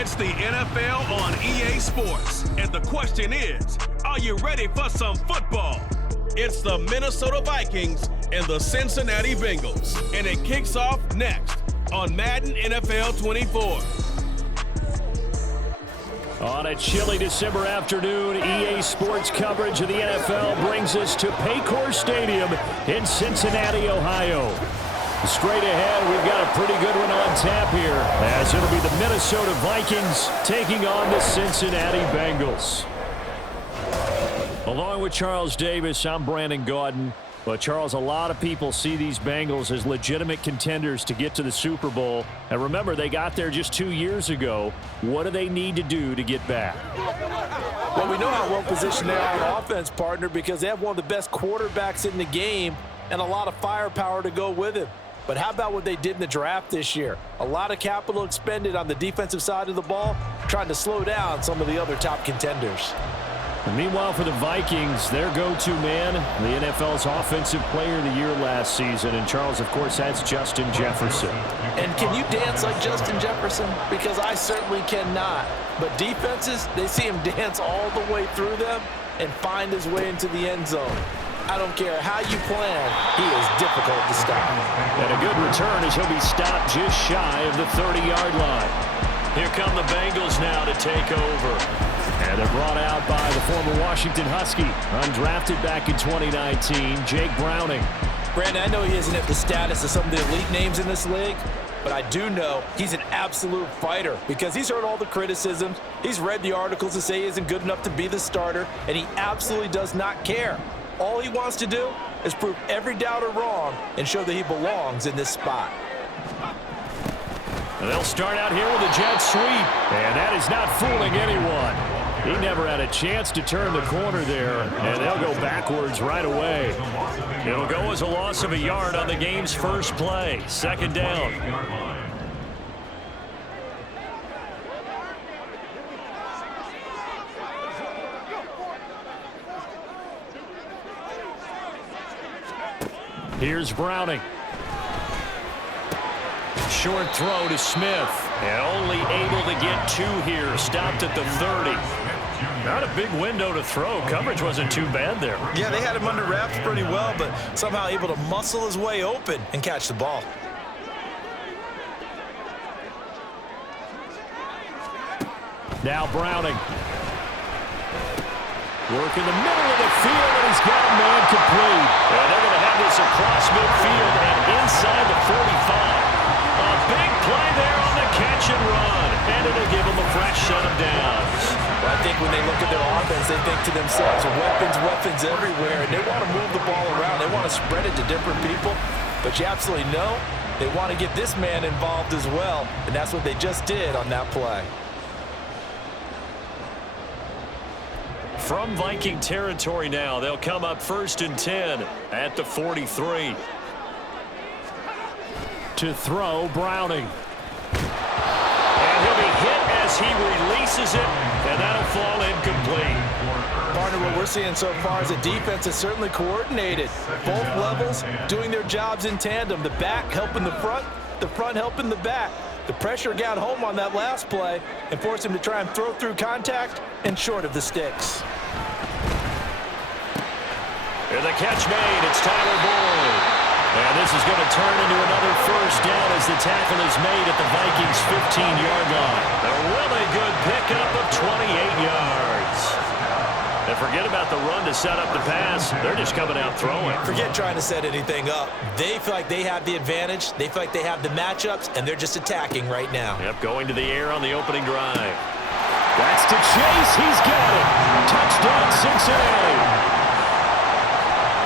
It's the NFL on EA Sports. And the question is, are you ready for some football? It's the Minnesota Vikings and the Cincinnati Bengals. And it kicks off next on Madden NFL 24. On a chilly December afternoon, EA Sports coverage of the NFL brings us to Paycor Stadium in Cincinnati, Ohio. Straight ahead, we've got a pretty good one on tap here, as it'll be the Minnesota Vikings taking on the Cincinnati Bengals. Along with Charles Davis, I'm Brandon Gaudin. But, Charles, a lot of people see these Bengals as legitimate contenders to get to the Super Bowl. And remember, they got there just 2 years ago. What do they need to do to get back? Well, we know how well positioned they are on offense, partner, because they have one of the best quarterbacks in the game and a lot of firepower to go with him. But how about what they did in the draft this year? A lot of capital expended on the defensive side of the ball, trying to slow down some of the other top contenders. And meanwhile, for the Vikings, their go-to man, the NFL's Offensive Player of the Year last season. And, Charles, of course, that's Justin Jefferson. And can you dance like Justin Jefferson? Because I certainly cannot. But defenses, they see him dance all the way through them and find his way into the end zone. I don't care how you plan, he is difficult to stop. And a good return as he'll be stopped just shy of the 30-yard line. Here come the Bengals now to take over. And they're brought out by the former Washington Husky, undrafted back in 2019, Jake Browning. Brandon, I know he isn't at the status of some of the elite names in this league, but I do know he's an absolute fighter because he's heard all the criticisms. He's read the articles that say he isn't good enough to be the starter, and he absolutely does not care. All he wants to do is prove every doubter wrong and show that he belongs in this spot. And they'll start out here with a jet sweep, and that is not fooling anyone. He never had a chance to turn the corner there, and they'll go backwards right away. It'll go as a loss of a yard on the game's first play. Second down. Here's Browning. Short throw to Smith. And only able to get two here. Stopped at the 30. Not a big window to throw. Coverage wasn't too bad there. Yeah, they had him under wraps pretty well, but somehow able to muscle his way open and catch the ball. Now Browning. Work in the middle of the field, and he's got a man complete. And they're going to have this across midfield and inside the 45. A big play there on the catch and run. And it'll give them a fresh set of downs. Well, I think when they look at their offense, they think to themselves, weapons everywhere. And they want to move the ball around. They want to spread it to different people. But you absolutely know they want to get this man involved as well. And that's what they just did on that play. From Viking territory now, they'll come up 1st and 10 at the 43. To throw, Browning. And he'll be hit as he releases it, and that'll fall incomplete. Partner, what we're seeing so far is the defense is certainly coordinated. Both levels doing their jobs in tandem. The back helping the front helping the back. The pressure got home on that last play and forced him to try and throw through contact and short of the sticks. And the catch made. It's Tyler Boyd. And this is going to turn into another first down as the tackle is made at the Vikings' 15-yard line. A really good pickup of 28 yards. And forget about the run to set up the pass. They're just coming out throwing. Forget trying to set anything up. They feel like they have the advantage. They feel like they have the matchups, and they're just attacking right now. Yep, going to the air on the opening drive. That's to Chase. He's got it. Touchdown, Cincinnati.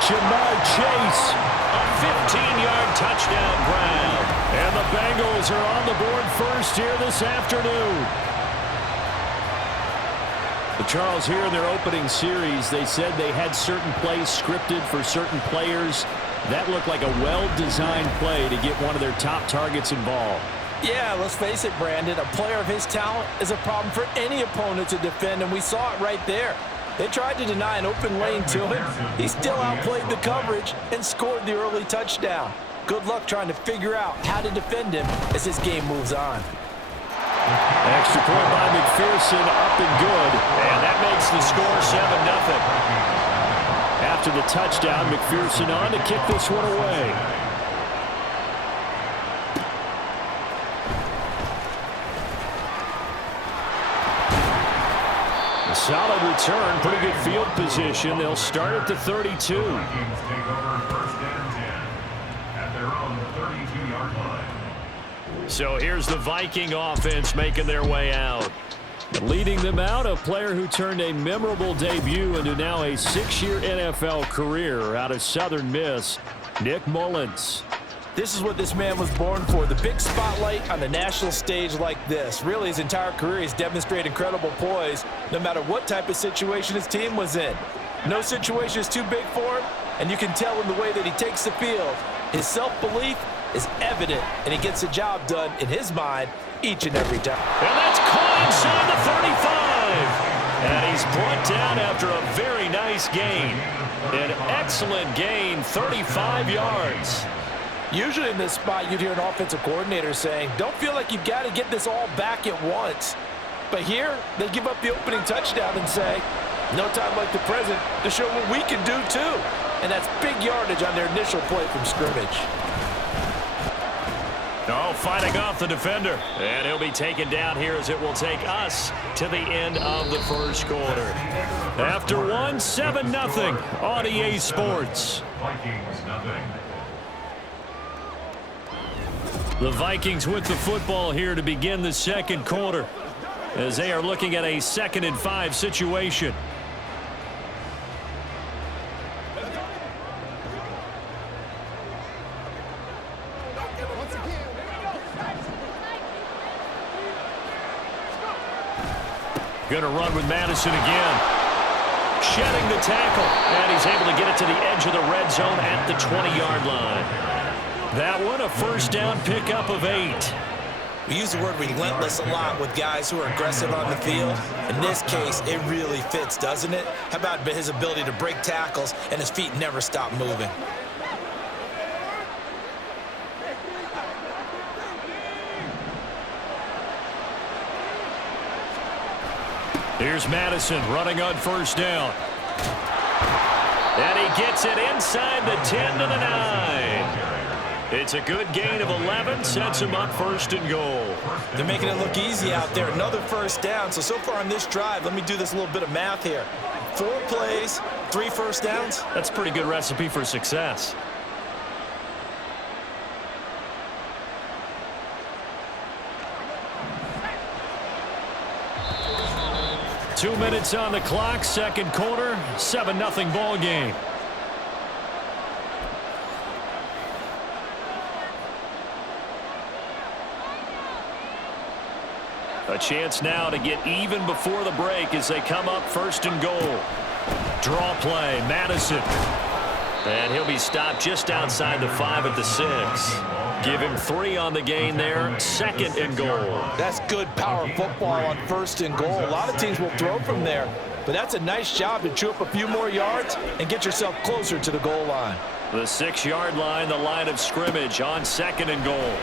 Jamar Chase, a 15-yard touchdown grab. And the Bengals are on the board first here this afternoon. But Charles, here in their opening series, they said they had certain plays scripted for certain players. That looked like a well-designed play to get one of their top targets involved. Yeah, let's face it, Brandon. A player of his talent is a problem for any opponent to defend, and we saw it right there. They tried to deny an open lane to him. He still outplayed the coverage and scored the early touchdown. Good luck trying to figure out how to defend him as this game moves on. Extra point by McPherson, up and good. And that makes the score 7-0. After the touchdown, McPherson on to kick this one away. A solid return, pretty good field position. They'll start at the 32. Vikings take over first and 10 at their own 32-yard line. So here's the Viking offense making their way out. Leading them out, a player who turned a memorable debut into now a 6-year NFL career out of Southern Miss, Nick Mullins. This is what this man was born for, the big spotlight on the national stage like this. Really, his entire career, he's demonstrated incredible poise no matter what type of situation his team was in. No situation is too big for him, and you can tell in the way that he takes the field. His self-belief is evident, and he gets the job done in his mind each and every time. And that's caught inside the 35. And he's brought down after a very nice gain. An excellent gain, 35 yards. Usually in this spot, you'd hear an offensive coordinator saying, don't feel like you've got to get this all back at once. But here, they give up the opening touchdown and say, no time like the present to show what we can do too. And that's big yardage on their initial play from scrimmage. Oh, fighting off the defender. And he'll be taken down here as it will take us to the end of the first quarter. After one, 7-0 on EA Sports. Vikings nothing. The Vikings with the football here to begin the second quarter as they are looking at a 2nd and 5 situation. Going to run with Madison again. Shedding the tackle. And he's able to get it to the edge of the red zone at the 20-yard line. That one, a first down pickup of 8. We use the word relentless a lot with guys who are aggressive on the field. In this case, it really fits, doesn't it? How about his ability to break tackles and his feet never stop moving? Here's Madison running on first down. And he gets it inside the 10 to the 9. It's a good gain of 11, sets him up 1st and goal. They're making it look easy out there. Another first down. So far on this drive, let me do this little bit of math here. 4 plays, 3 first downs. That's a pretty good recipe for success. Two minutes on the clock, second quarter, 7-0 ball game. A chance now to get even before the break as they come up 1st and goal. Draw play, Madison. And he'll be stopped just outside the 5 at the 6. Give him 3 on the gain there, 2nd and goal. That's good power football on 1st and goal. A lot of teams will throw from there, but that's a nice job to chew up a few more yards and get yourself closer to the goal line. The 6-yard line, the line of scrimmage on 2nd and goal.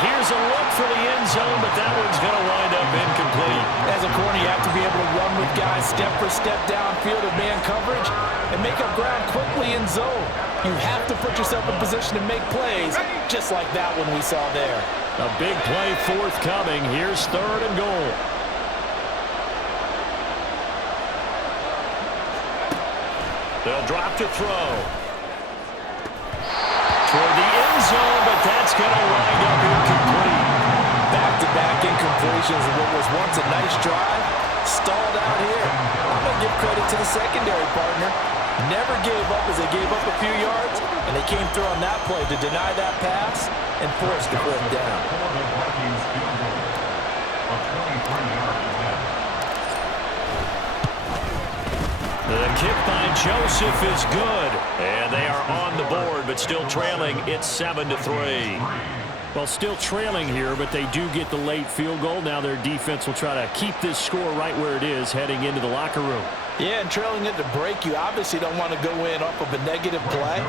Here's a look for the end zone, but that one's going to wind up incomplete. As a corner, you have to be able to run with guys step for step downfield of man coverage and make up ground quickly in zone. You have to put yourself in position to make plays, just like that one we saw there. A big play forthcoming. Here's 3rd and goal. They'll drop to throw. Toward the end zone, but that's going to wind up incomplete. Back-to-back incompletions of what was once a nice drive, stalled out here. I'm going to give credit to the secondary partner. Never gave up as they gave up a few yards, and they came through on that play to deny that pass and force the 4th down. The kick by Joseph is good, and they are on the board, but still trailing. It's 7-3. Well, still trailing here, but they do get the late field goal. Now their defense will try to keep this score right where it is heading into the locker room. Yeah, and trailing it to break, you obviously don't want to go in off of a negative play.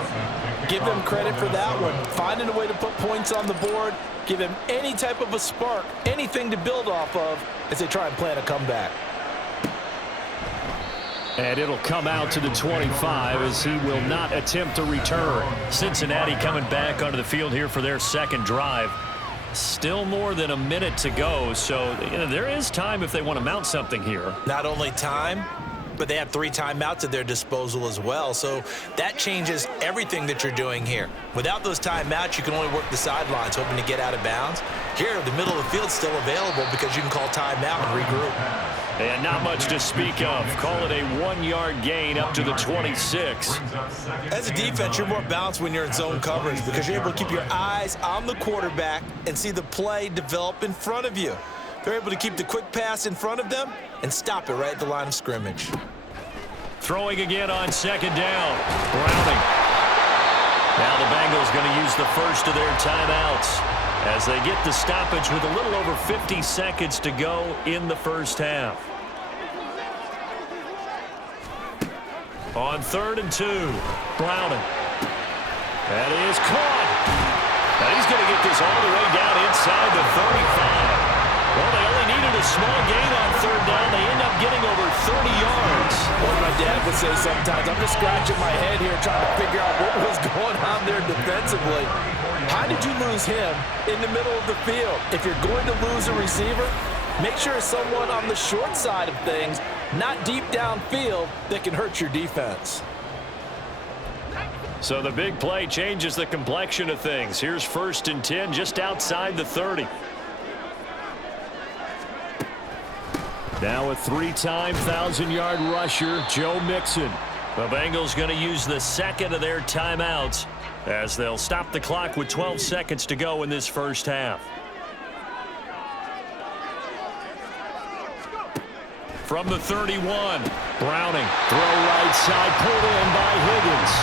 give them credit for that one. Finding a way to put points on the board, give him any type of a spark, anything to build off of as they try and plan a comeback. And it'll come out to the 25 as he will not attempt to return. Cincinnati coming back onto the field here for their second drive. Still more than a minute to go, so there is time if they want to mount something here. Not only time, but they have 3 timeouts at their disposal as well, so that changes everything that you're doing here. Without those timeouts, you can only work the sidelines, hoping to get out of bounds. Here, the middle of the field's still available because you can call timeout and regroup. And not much to speak of. Call it a 1-yard gain up to the 26. As a defense, you're more balanced when you're in zone coverage because you're able to keep your eyes on the quarterback and see the play develop in front of you. They're able to keep the quick pass in front of them and stop it right at the line of scrimmage. Throwing again on second down. Browning. Now the Bengals going to use the first of their timeouts as they get the stoppage with a little over 50 seconds to go in the first half. On 3rd and 2, Browning. That is caught. Now he's going to get this all the way down inside the 35. Well, they only needed a small gain on 3rd down. They end up getting over 30 yards. What my dad would say sometimes, I'm just scratching my head here trying to figure out what was going on there defensively. How did you lose him in the middle of the field? If you're going to lose a receiver, make sure it's someone on the short side of things, not deep downfield, that can hurt your defense. So the big play changes the complexion of things. Here's 1st and 10 just outside the 30. Now a 3-time 1,000-yard rusher, Joe Mixon. The Bengals going to use the second of their timeouts as they'll stop the clock with 12 seconds to go in this first half. From the 31, Browning. Throw right side, pulled in by Higgins.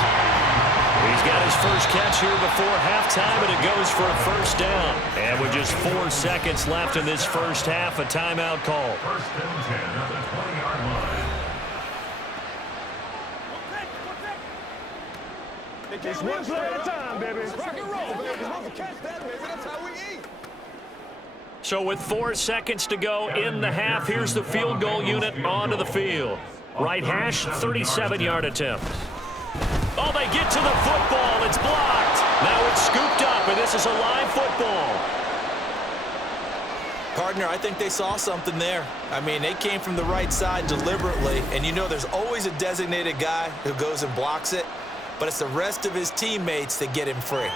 He's got his first catch here before halftime, and it goes for a first down. And with just 4 seconds left in this first half, a timeout call. 1st and 10 at the 20-yard line. It's one play at a time, baby. Rock and roll, baby. It's supposed to catch that, baby. That's how we eat. So with 4 seconds to go in the half, here's the field goal unit onto the field. Right hash, 37-yard attempt. Oh, they get to the football. It's blocked. Now it's scooped up, and this is a live football. Partner, I think they saw something there. I mean, they came from the right side deliberately, and you know there's always a designated guy who goes and blocks it, but it's the rest of his teammates that get him free.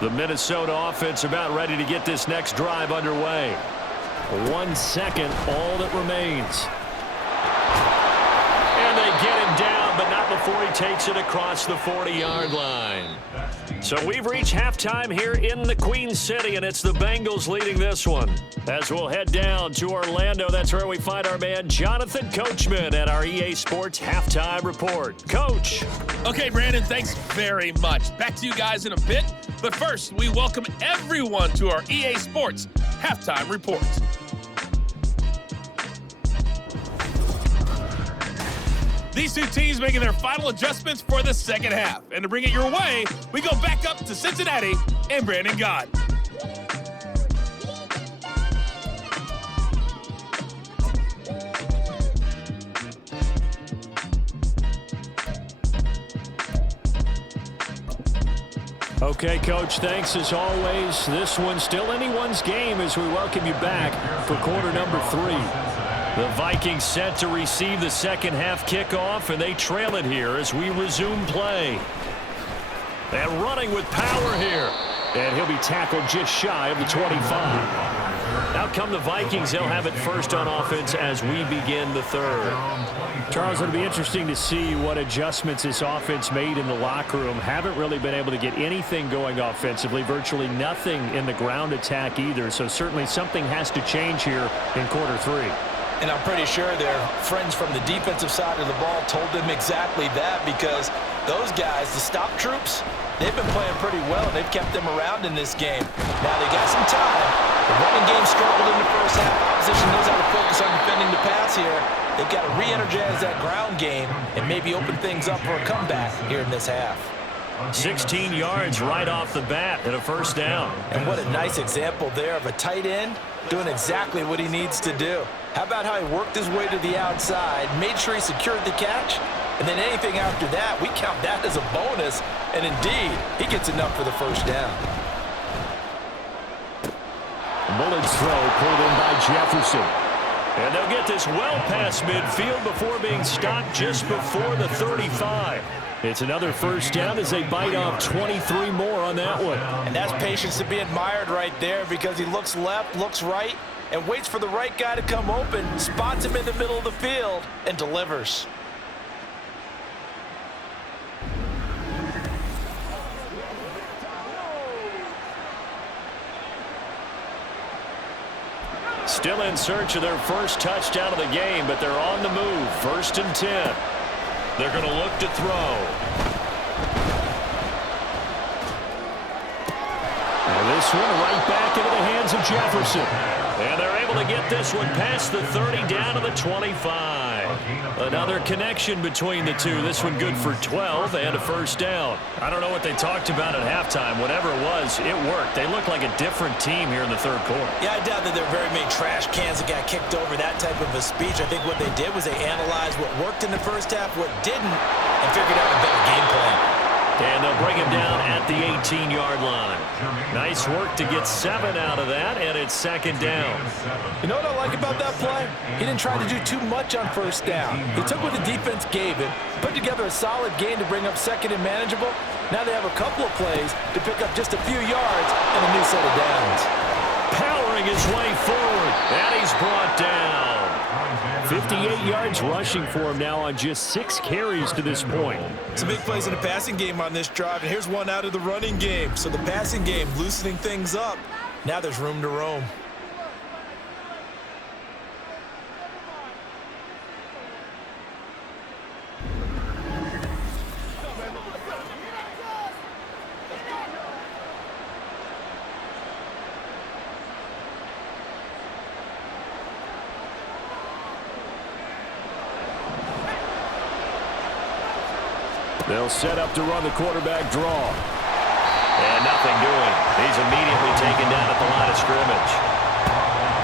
The Minnesota offense about ready to get this next drive underway. 1 second, all that remains. And they get him down, but not before he takes it across the 40-yard line. So we've reached halftime here in the Queen City, and it's the Bengals leading this one. As we'll head down to Orlando, that's where we find our man Jonathan Coachman at our EA Sports Halftime Report. Coach. Okay, Brandon, thanks very much. Back to you guys in a bit. But first, we welcome everyone to our EA Sports Halftime Report. These two teams making their final adjustments for the second half. And to bring it your way, we go back up to Cincinnati and Brandon Gott. Okay, Coach, thanks as always. This one's still anyone's game as we welcome you back for quarter number 3. The Vikings set to receive the second half kickoff, and they trail it here as we resume play. And running with power here. And he'll be tackled just shy of the 25. Out come the Vikings. They'll have it first on offense as we begin the third. Charles, it'll be interesting to see what adjustments this offense made in the locker room. Haven't really been able to get anything going offensively, virtually nothing in the ground attack either. So certainly something has to change here in quarter three. And I'm pretty sure their friends from the defensive side of the ball told them exactly that, because those guys, the stop troops, they've been playing pretty well, and they've kept them around in this game. Now they got some time. The running game struggled in the first half. Opposition knows how to focus on defending the pass here. They've got to re-energize that ground game and maybe open things up for a comeback here in this half. 16 yards right off the bat and a first down. And what a nice example there of a tight end doing exactly what he needs to do. How about how he worked his way to the outside, made sure he secured the catch, and then anything after that, we count that as a bonus. And indeed, he gets enough for the first down. Bullet's throw pulled in by Jefferson. And they'll get this well past midfield before being stopped just before the 35. It's another first down as they bite off 23 more on that one. And that's patience to be admired right there, because he looks left, looks right, and waits for the right guy to come open, spots him in the middle of the field, and delivers. Still in search of their first touchdown of the game, but they're on the move. 1st and 10. They're going to look to throw. And this one right back into the hands of Jefferson. And they're able to get this one past the 30 down to the 25. Another connection between the two. This one good for 12 and a first down. I don't know what they talked about at halftime. Whatever it was, it worked. They look like a different team here in the third quarter. Yeah, I doubt that there are very many trash cans that got kicked over, that type of a speech. I think what they did was they analyzed what worked in the first half, what didn't, and figured out a better game plan. And they'll bring him down at the 18-yard line. Nice work to get 7 out of that, and it's 2nd down. You know what I like about that play? He didn't try to do too much on first down. He took what the defense gave him, put together a solid game to bring up 2nd and manageable. Now they have a couple of plays to pick up just a few yards and a new set of downs. Powering his way forward, and he's brought down. 58 yards rushing for him now on just 6 carries to this point. Some big plays in the passing game on this drive, and here's one out of the running game. So the passing game loosening things up. Now there's room to roam. They'll set up to run the quarterback draw. And nothing doing. He's immediately taken down at the line of scrimmage.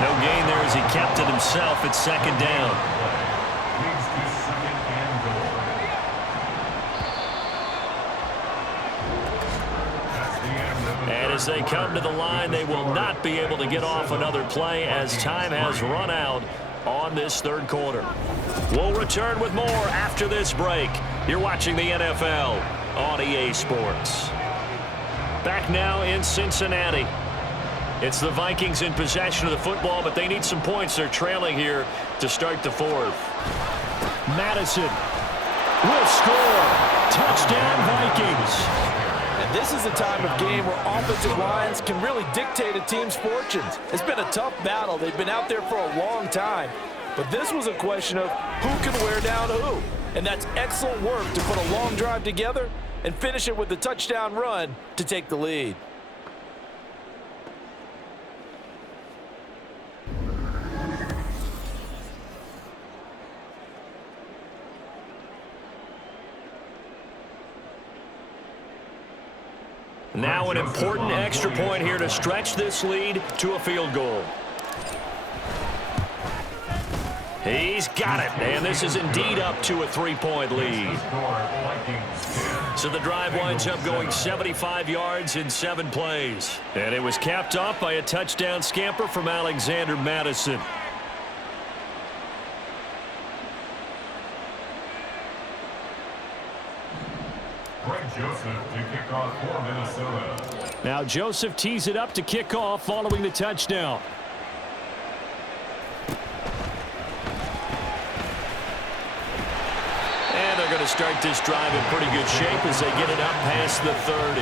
No gain there as he kept it himself at 2nd down. And as they come to the line, they will not be able to get off another play as time has run out on this third quarter. We'll return with more after this break. You're watching the NFL on EA Sports. Back now in Cincinnati. It's the Vikings in possession of the football, but they need some points. They're trailing here to start the 4th. Madison will score. Touchdown, Vikings. And this is a time of game where offensive lines can really dictate a team's fortunes. It's been a tough battle. They've been out there for a long time. But this was a question of who can wear down who. And that's excellent work to put a long drive together and finish it with a touchdown run to take the lead. Now an important extra point here to stretch this lead to a field goal. He's got it, and this is indeed up to a 3-point lead. So the drive winds up going 75 yards in 7 plays. And it was capped off by a touchdown scamper from Alexander Madison. Joseph to kick off for Minnesota. Now Joseph tees it up to kick off following the touchdown. to start this drive in pretty good shape as they get it up past the 30.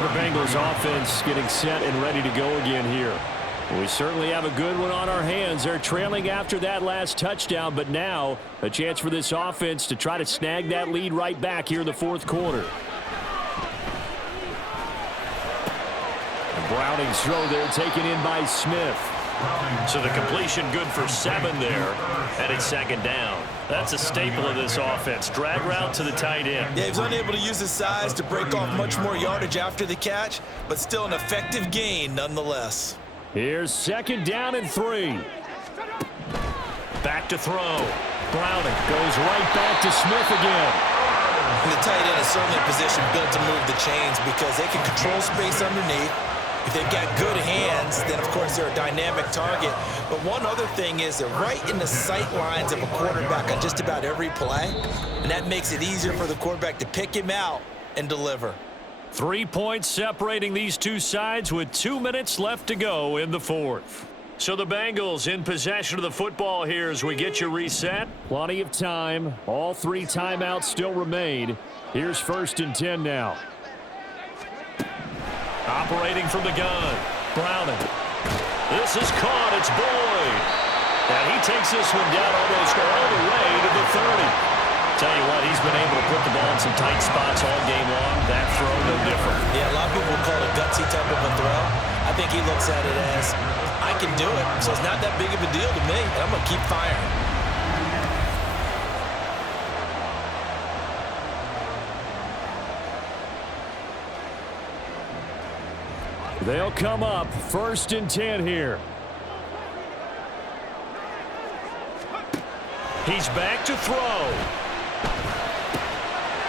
The Bengals offense getting set and ready to go again here. We certainly have a good one on our hands. They're trailing after that last touchdown, but now a chance for this offense to try to snag that lead right back here in the fourth quarter. Browning's throw there taken in by Smith. So the completion good for 7 there, and it's second down. That's a staple of this offense. Drag route to the tight end. Yeah, he was unable to use his size to break off much more yardage after the catch, but still an effective gain nonetheless. Here's second down and 3. Back to throw. Browning goes right back to Smith again. And the tight end is certainly a position built to move the chains because they can control space underneath. If they've got good hands, then of course they're a dynamic target. But one other thing is they're right in the sight lines of a quarterback on just about every play. And that makes it easier for the quarterback to pick him out and deliver. 3 points separating these two sides with 2 minutes left to go in the fourth. So the Bengals in possession of the football here as we get you reset. Plenty of time. All 3 timeouts still remain. Here's 1st and 10 now. Operating from the gun. Browning. This is caught. It's Boyd. And he takes this one down almost all the way to the 30. Tell you what, he's been able to put the ball in some tight spots all game long. That throw, no different. Yeah, a lot of people will call it a gutsy type of a throw. I think he looks at it as, I can do it, so it's not that big of a deal to me, and I'm going to keep firing. They'll come up 1st and 10 here. He's back to throw.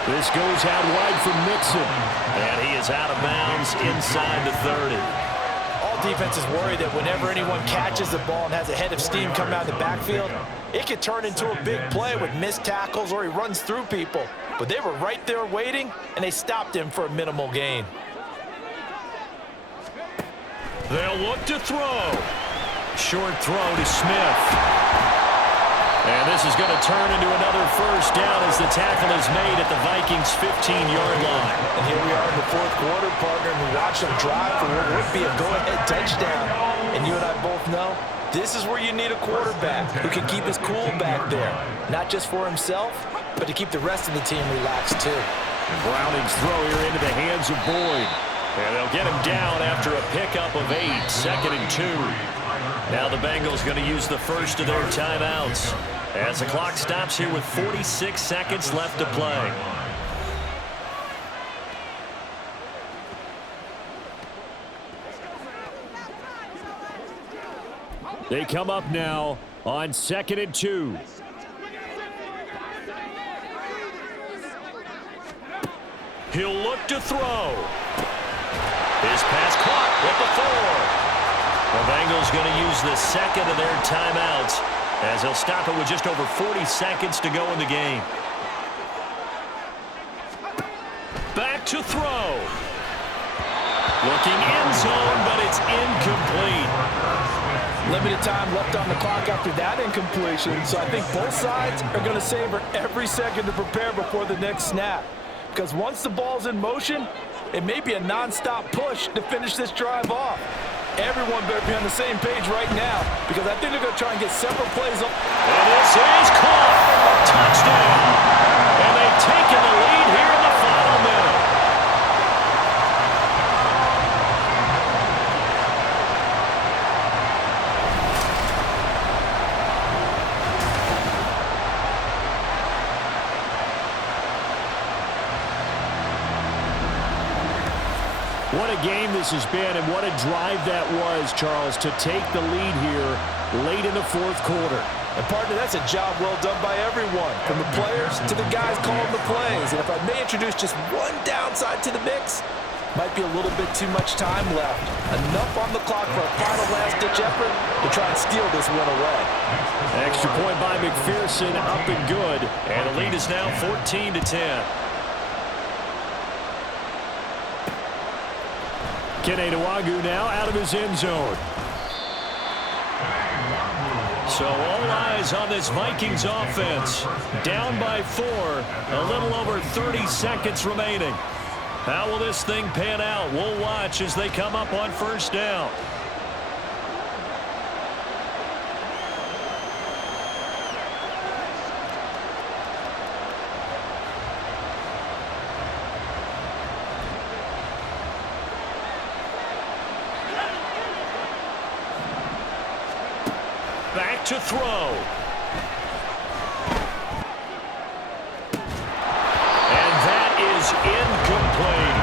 This goes out wide for Mixon. And he is out of bounds inside the 30. All defenses worry that whenever anyone catches the ball and has a head of steam come out of the backfield, it could turn into a big play with missed tackles or he runs through people. But they were right there waiting, and they stopped him for a minimal gain. They'll look to throw. Short throw to Smith. And this is going to turn into another first down as the tackle is made at the Vikings' 15-yard line. And here we are in the fourth quarter, partner, and we watch them drive for what would be a go-ahead touchdown. And you and I both know this is where you need a quarterback who can keep his cool back there. Not just for himself, but to keep the rest of the team relaxed too. And Browning's throw here into the hands of Boyd. And they'll get him down after a pickup of 8, 2nd and 2. Now the Bengals going to use the first of their timeouts as the clock stops here with 46 seconds left to play. They come up now on 2nd and 2. He'll look to throw. His pass caught at the 4. The Bengals going to use the second of their timeouts as they'll stop it with just over 40 seconds to go in the game. Back to throw. Looking end zone, but it's incomplete. Limited time left on the clock after that incompletion, so I think both sides are going to savor every second to prepare before the next snap. Because once the ball's in motion, it may be a non-stop push to finish this drive off. Everyone better be on the same page right now because I think they're going to try and get several plays up. And this is caught. Touchdown. And they've taken the lead here in the final minute. What a game this has been, and what a drive that was, Charles, to take the lead here late in the fourth quarter. And, partner, that's a job well done by everyone, from the players to the guys calling the plays. And if I may introduce just one downside to the mix, might be a little bit too much time left. Enough on the clock for a final last-ditch effort to try and steal this one away. Extra point by McPherson, up and good. And the lead is now 14-10. Kene Nwangwu now out of his end zone. So all eyes on this Vikings offense. Down by 4, a little over 30 seconds remaining. How will this thing pan out? We'll watch as they come up on first down. Back to throw. And that is incomplete.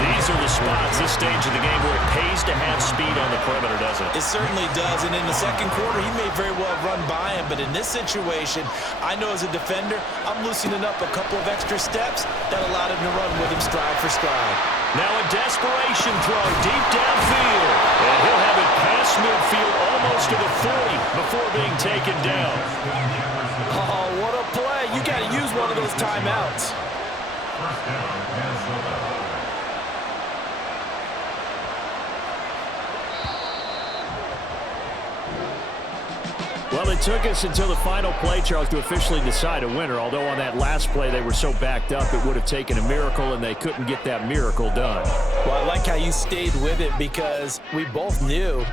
These are the spots, this stage of the game, where it pays to have speed on the perimeter, doesn't it? It certainly does, and in the second quarter, he may very well run by him, but in this situation, I know as a defender, I'm loosening up a couple of extra steps that allowed him to run with him stride for stride. Now a desperation throw deep downfield, and he'll have it past midfield almost to the 40 before being taken down. Oh, what a play. You got to use one of those timeouts. First down, Minnesota. Well, it took us until the final play, Charles, to officially decide a winner, although on that last play they were so backed up it would have taken a miracle, and they couldn't get that miracle done. Well, I like how you stayed with it because we both knew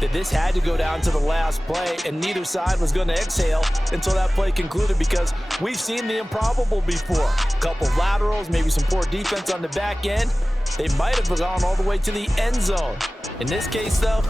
that this had to go down to the last play, and neither side was going to exhale until that play concluded because we've seen the improbable before. A couple of laterals, maybe some poor defense on the back end. They might have gone all the way to the end zone. In this case, though,